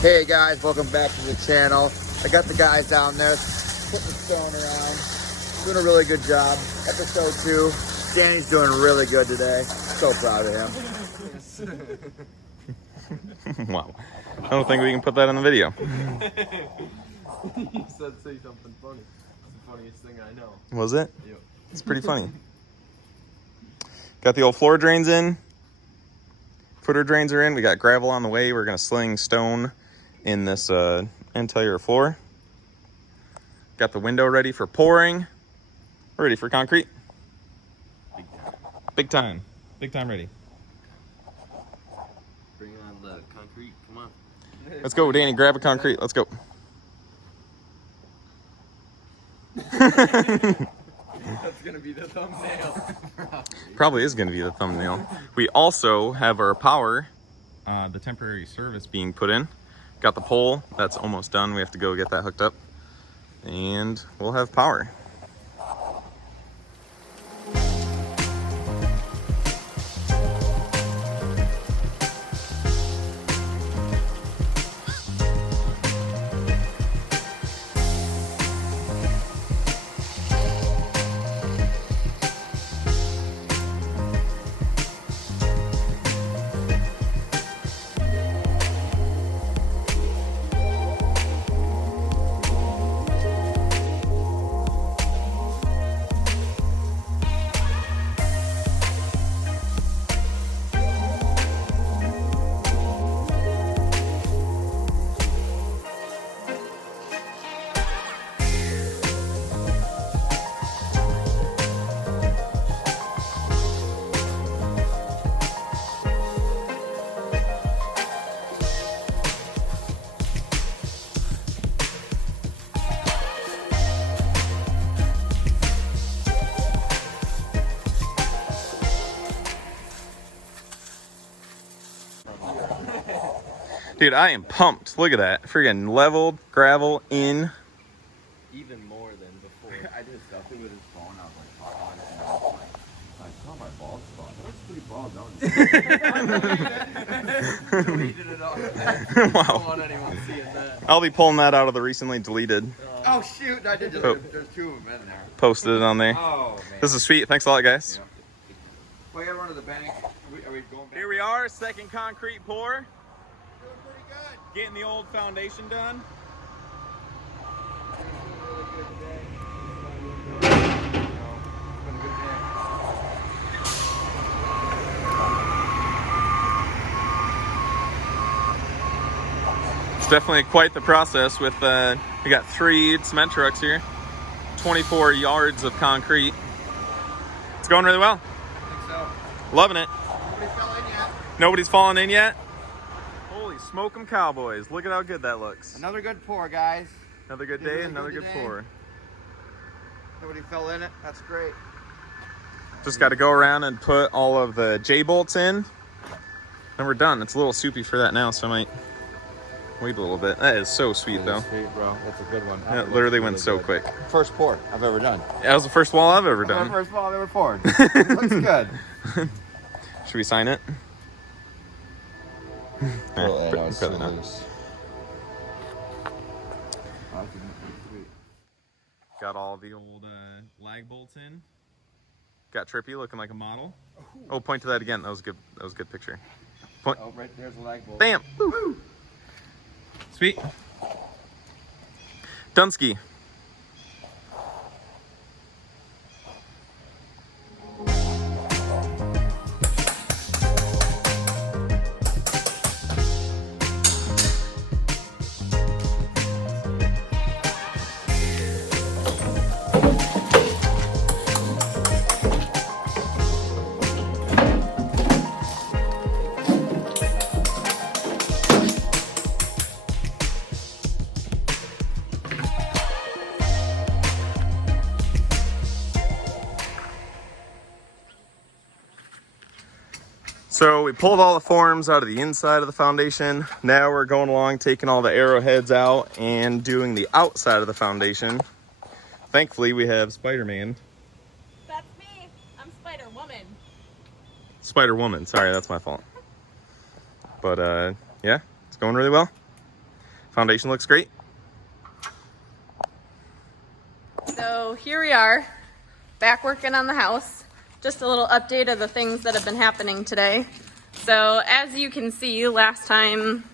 Hey guys, welcome back to the channel. I got the guys down there putting the stone around, doing a really good job. Episode 2, Danny's doing really good today. So proud of him. Wow. I don't think we can put that in the video. You said say something funny. It's the funniest thing I know. Was it? Yep. It's pretty funny. Got the old floor drains in. Footer drains are in. We got gravel on the way. We're going to sling stone in this interior floor. Got the window ready for pouring. We're ready for concrete. Big time. Big time ready. Bring on the concrete. Come on. Let's go, Danny. Grab a concrete. Let's go. That's gonna be the thumbnail. Probably is going to be the thumbnail. We also have our power, the temporary service being put in. Got the pole. That's almost done. We have to go get that hooked up. And we'll have power. Dude, I am pumped. Look at that. Freaking leveled, gravel in. Even more than before. I did something with his phone. I was like, oh, I saw my bald spot. That's pretty bald, don't you? Deleted it off. I don't Wow. want anyone seeing that. I'll be pulling that out of the recently deleted. Oh shoot! I did. Oh. There's 2 of them in there. Posted it on there. Oh man. This is sweet. Thanks a lot, guys. Well, I gotta run to the bank. Are we going back? Here we are, second concrete pour. Doing pretty good. Getting the old foundation done. It's definitely quite the process with, we got 3 cement trucks here, 24 yards of concrete. It's going really well. I think so. Loving it. Nobody fell in yet. Nobody's fallen in yet. Holy smoke 'em cowboys. Look at how good that looks. Another good pour, guys. Another good Did day, really another good good today. pour. Nobody fell in it. That's great. Just got to go around and put all of the J-bolts in. And we're done. It's a little soupy for that now, so I might wait a little bit. That is so sweet, though. Sweet, bro. That's a good one. That literally went so quick. First pour I've ever done. That was the first wall I've ever done. First ball I've ever poured. Looks good. Should we sign it? Well, Probably not. Got all the old lag bolts in. Got Trippy looking like a model. Oh, point to that again. That was good. That was a good picture. Point. Oh, right there's a lag bolt. Bam. Woo. Sweet. Dunsky. So we pulled all the forms out of the inside of the foundation. Now we're going along, taking all the arrowheads out and doing the outside of the foundation. Thankfully, we have Spider-Man. That's me. I'm Spider-Woman. Spider-Woman, sorry, that's my fault. But yeah, it's going really well. Foundation looks great. So here we are, back working on the house. Just a little update of the things that have been happening today. So as you can see, last time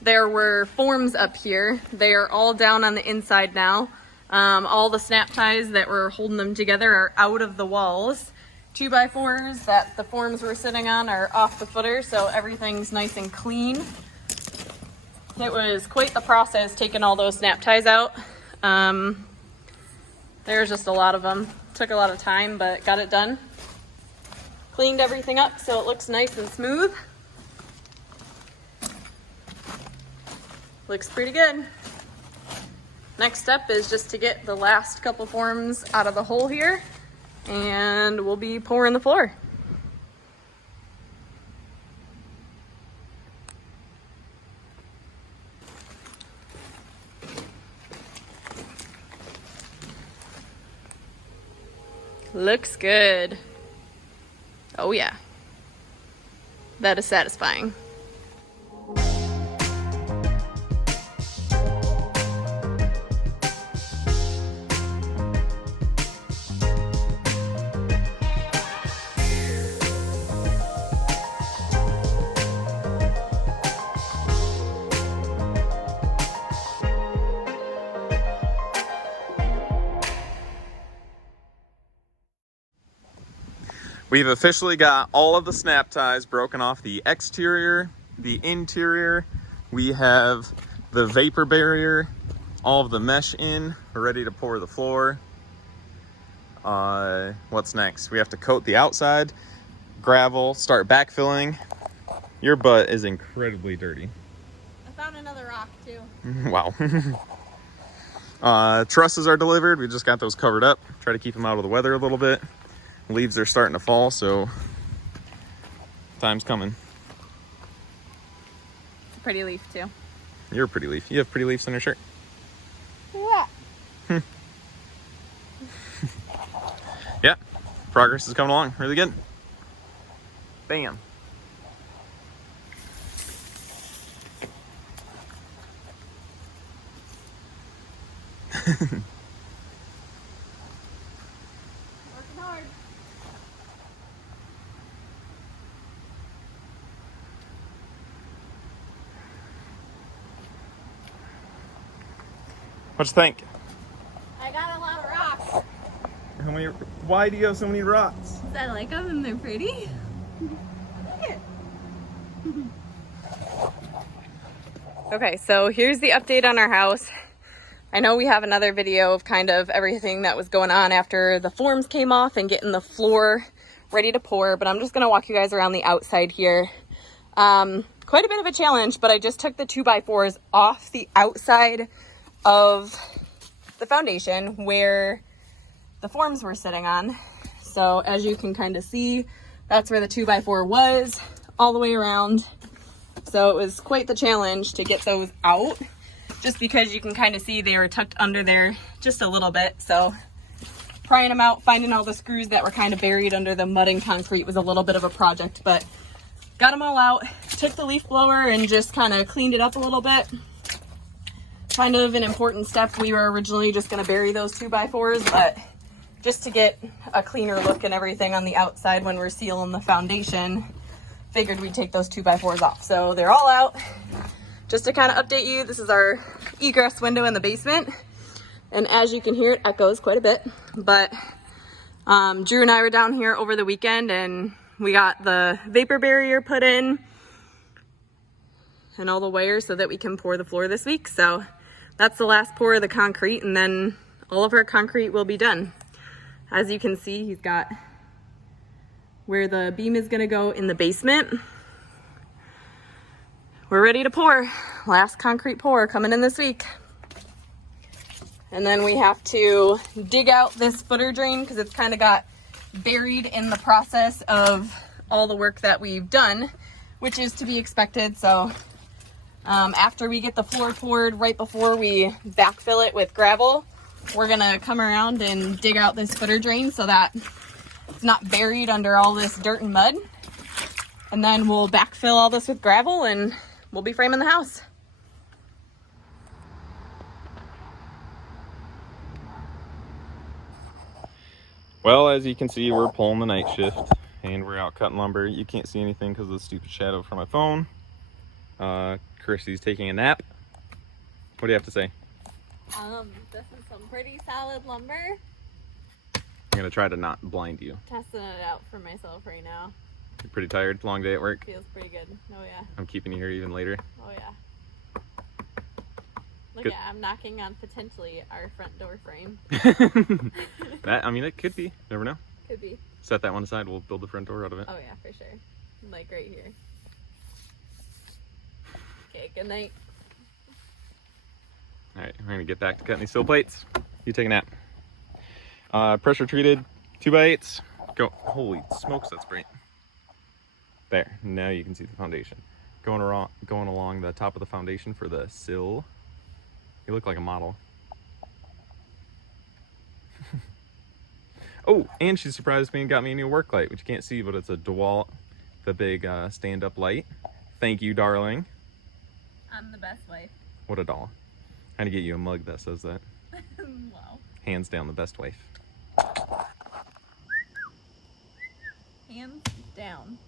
there were forms up here. They are all down on the inside now. All the snap ties that were holding them together are out of the walls. 2x4s that the forms were sitting on are off the footer, so everything's nice and clean. It was quite the process taking all those snap ties out. There's just a lot of them. Took a lot of time, but got it done. Cleaned everything up so it looks nice and smooth. Looks pretty good. Next step is just to get the last couple forms out of the hole here, and we'll be pouring the floor. Looks good. Oh yeah. That is satisfying. We've officially got all of the snap ties broken off the exterior, the interior. We have the vapor barrier, all of the mesh in. We're ready to pour the floor. What's next? We have to coat the outside, gravel, start backfilling. Your butt is incredibly dirty. I found another rock too. Wow. Trusses are delivered. We just got those covered up. Try to keep them out of the weather a little bit. Leaves are starting to fall, so time's coming. It's a pretty leaf too. You're a pretty leaf. You have pretty leaves on your shirt. Yeah. Yeah, progress is coming along really good. Bam. Working hard. What you think? I got a lot of rocks. How many? Why do you have so many rocks? I like them and they're pretty. Okay, so here's the update on our house. I know we have another video of kind of everything that was going on after the forms came off and getting the floor ready to pour, but I'm just gonna walk you guys around the outside here. Quite a bit of a challenge, but I just took the 2x4s off the outside of the foundation where the forms were sitting on. So as you can kind of see, that's where the 2x4 was all the way around. So it was quite the challenge to get those out, just because you can kind of see they were tucked under there just a little bit. So prying them out, finding all the screws that were kind of buried under the mud and concrete was a little bit of a project, but got them all out. Took the leaf blower and just kind of cleaned it up a little bit. Kind of an important step. We were originally just going to bury those 2x4s, but just to get a cleaner look and everything on the outside when we're sealing the foundation, figured we'd take those 2x4s off. So they're all out. Just to kind of update you, this is our egress window in the basement. And as you can hear, it echoes quite a bit. But Drew and I were down here over the weekend and we got the vapor barrier put in and all the wires so that we can pour the floor this week. So that's the last pour of the concrete, and then all of our concrete will be done. As you can see, he's got where the beam is gonna go in the basement. We're ready to pour. Last concrete pour coming in this week. And then we have to dig out this footer drain because it's kind of got buried in the process of all the work that we've done, which is to be expected. So after we get the floor poured, right before we backfill it with gravel, we're gonna come around and dig out this footer drain so that it's not buried under all this dirt and mud. And then we'll backfill all this with gravel and we'll be framing the house. Well, as you can see, we're pulling the night shift and we're out cutting lumber. You can't see anything because of the stupid shadow from my phone. Christy's taking a nap. What do you have to say? This is some pretty solid lumber. I'm gonna try to not blind you. Testing it out for myself right now. You're pretty tired, long day at work. Feels pretty good. Oh yeah. I'm keeping you here even later. Oh yeah. Look Good. at, I'm knocking on potentially our front door frame. I mean, it could be. Never know. Could be. Set that one aside. We'll build the front door out of it. Oh yeah, for sure. Like right here. Okay, good night. All right, we're gonna get back to cutting these steel plates. You take a nap. Pressure treated 2x8s. Go. Holy smokes, that's bright. There. Now you can see the foundation. Going along the top of the foundation for the sill. You look like a model. Oh, and she surprised me and got me a new work light, which you can't see, but it's a DeWalt, the big stand-up light. Thank you, darling. I'm the best wife. What a doll. I had to get you a mug that says that. Wow. Hands down, the best wife. Hands down.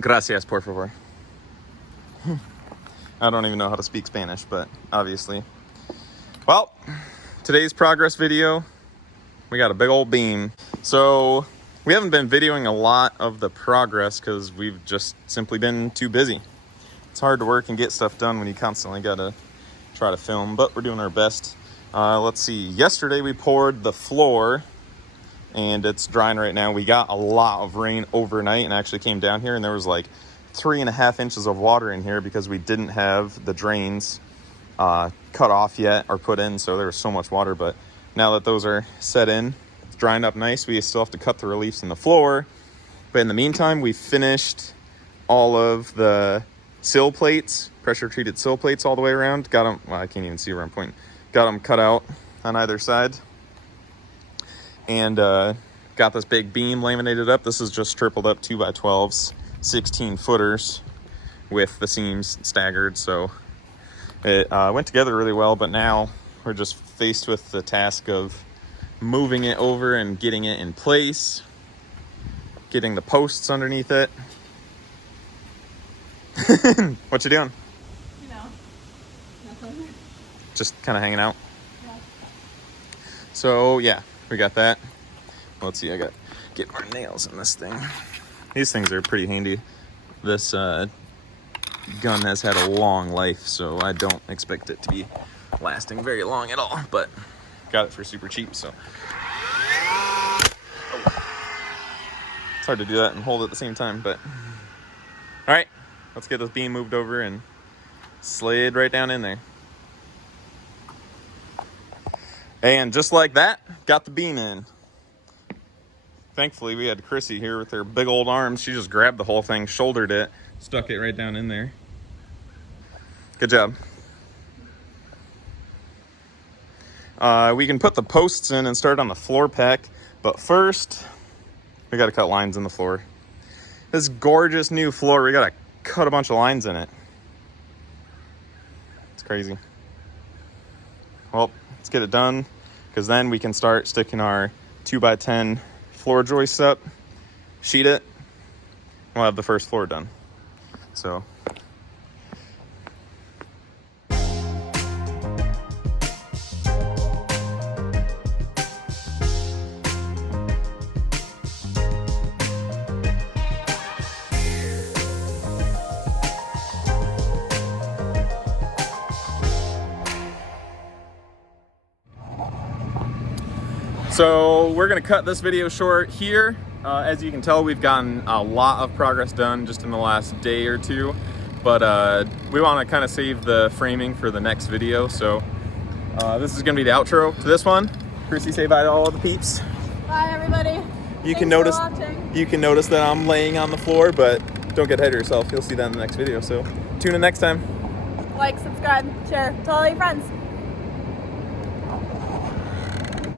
Gracias, por favor. I don't even know how to speak Spanish, but obviously. Well, today's progress video, we got a big old beam. So we haven't been videoing a lot of the progress because we've just simply been too busy. It's hard to work and get stuff done when you constantly gotta try to film, but we're doing our best. Let's see, yesterday we poured the floor and it's drying right now. We got a lot of rain overnight and actually came down here and there was like 3.5 inches of water in here because we didn't have the drains cut off yet or put in, so there was so much water. But now that those are set in, it's drying up nice. We still have to cut the reliefs in the floor, but in the meantime we finished all of the sill plates, pressure treated sill plates all the way around. Got them, well, I can't even see where I'm pointing. Got them cut out on either side. And got this big beam laminated up. This is just tripled up 2x12s, 16 footers with the seams staggered. So it went together really well, but now we're just faced with the task of moving it over and getting it in place, getting the posts underneath it. What you doing? You know, nothing. Just kind of hanging out. Yeah. So yeah, we got that. Let's see, I got get more nails in this thing. These things are pretty handy. This gun has had a long life, so I don't expect it to be lasting very long at all, but got it for super cheap, so. Oh. It's hard to do that and hold at the same time, but. All right, let's get this beam moved over and slid right down in there. And just like that, got the beam in. Thankfully, we had Chrissy here with her big old arms. She just grabbed the whole thing, shouldered it, stuck it right down in there. Good job. We can put the posts in and start on the floor pack, but first, we gotta cut lines in the floor. This gorgeous new floor, we gotta cut a bunch of lines in it. It's crazy. Well, let's get it done, because then we can start sticking our 2x10 floor joists up, sheet it, we'll have the first floor done. So. So we're gonna cut this video short here. As you can tell, we've gotten a lot of progress done just in the last day or two, but we wanna kind of save the framing for the next video. So this is gonna be the outro to this one. Chrissy, say bye to all of the peeps. Bye, everybody. You can notice that I'm laying on the floor, but don't get ahead of yourself. You'll see that in the next video. So tune in next time. Like, subscribe, share, tell all your friends.